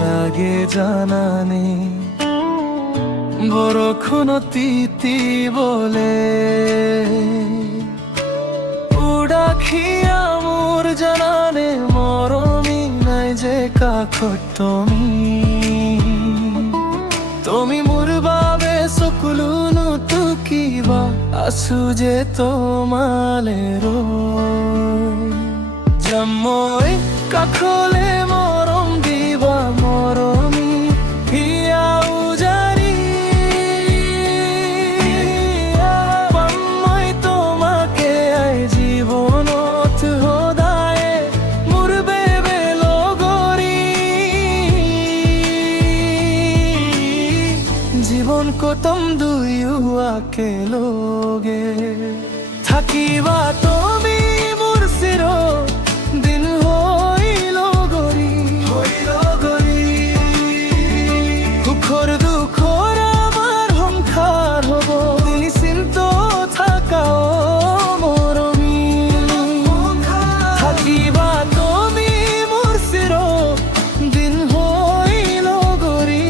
লাগে জানা নেই বৰষুণ তিতি বলে উদাসীয়া মোৰ জানানে মৰমি নাই যে কাষত তুমি মোৰ বাবে চকুলো নুটুকিবা আছো যে তোমালে যাম মই কাষলে মৰম দিবা মৰমি হিয়া উজাৰি পাম মই তোমাকে জীৱনত সদায়ে মোৰ বাবে লগৰী জীৱন কতম দুয়ো একেলগে থাকিবা তুমি মোৰ চিৰ দিন হইল গৰি সুখৰ দুখৰ আমাৰ সংসাৰ হব নিশ্চিন্ত থাকা মৰমি থাকিবা তুমি মোৰ চিৰ দিন হইল গৰি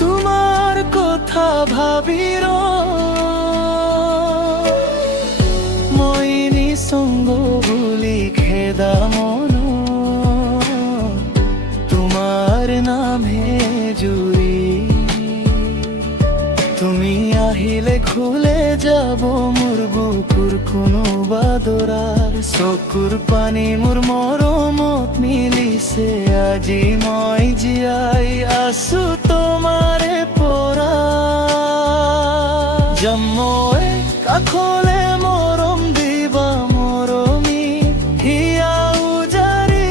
তোমার কথা ভাবির মই নিসঙ্গ বুলি খেদা মন তোমার নামে জুৰি তুমি আহিলে খুলে যাব মোৰ বুকুৰ কোনোবা দৰাৰ চকুৰ পানী মোৰ মৰমত মিলিছে আজি মই জীয়াই আছো তোমাৰে পৰা যাম মই কাষলে মৰম দিবা মৰমি হিয়া উজাৰি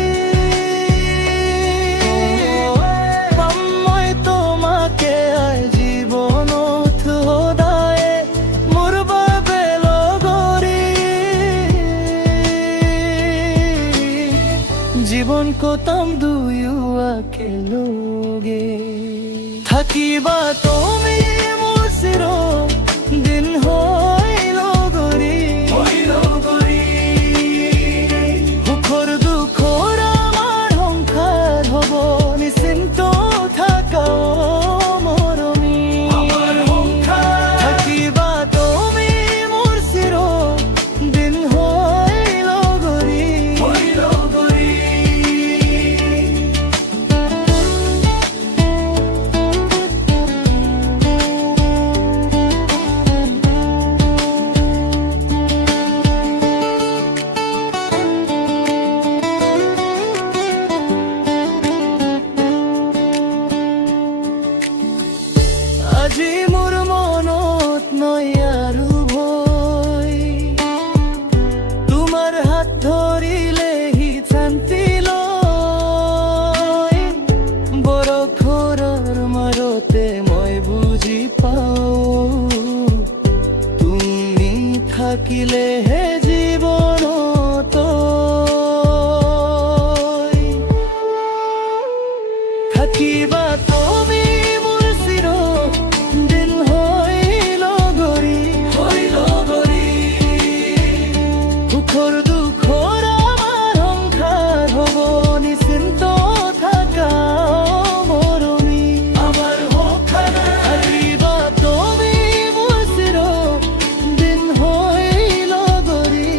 পাম মই তোমাকে জীৱনত সদায়ে মোৰ বাবে লগৰী জীৱন কতম দুয়ো একেলগে থাকিবা তুমি মোৰ চিৰ দিন হইল গৰি সুখৰ দুখৰ আমাৰ সংসাৰ হব নিশ্চিন্ত থাকা মৰমি থাকিবা তুমি মোৰ চিৰ দিন হইল গৰি আজি মোৰ মনত নাই আৰু ভয় তোমাৰ হাত ধৰিলেহি শান্তি লয় বৰষুণৰ মাজতে মই বুজি পাওঁ তুমি থাকিলেহে জীৱনত থাকিবা তুমি মোৰ চিৰ দিন হইল গৰি সুখৰ দুখৰ আমাৰ সংসাৰ হব নিশ্চিন্ত থাকা মৰমি থাকিবা তুমি মোৰ চিৰ দিন হইল গৰি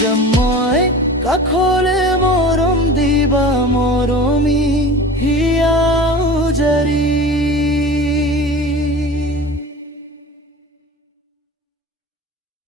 যাম মই কাষলে মৰম দিবা মৰমি হিয়া উজাৰি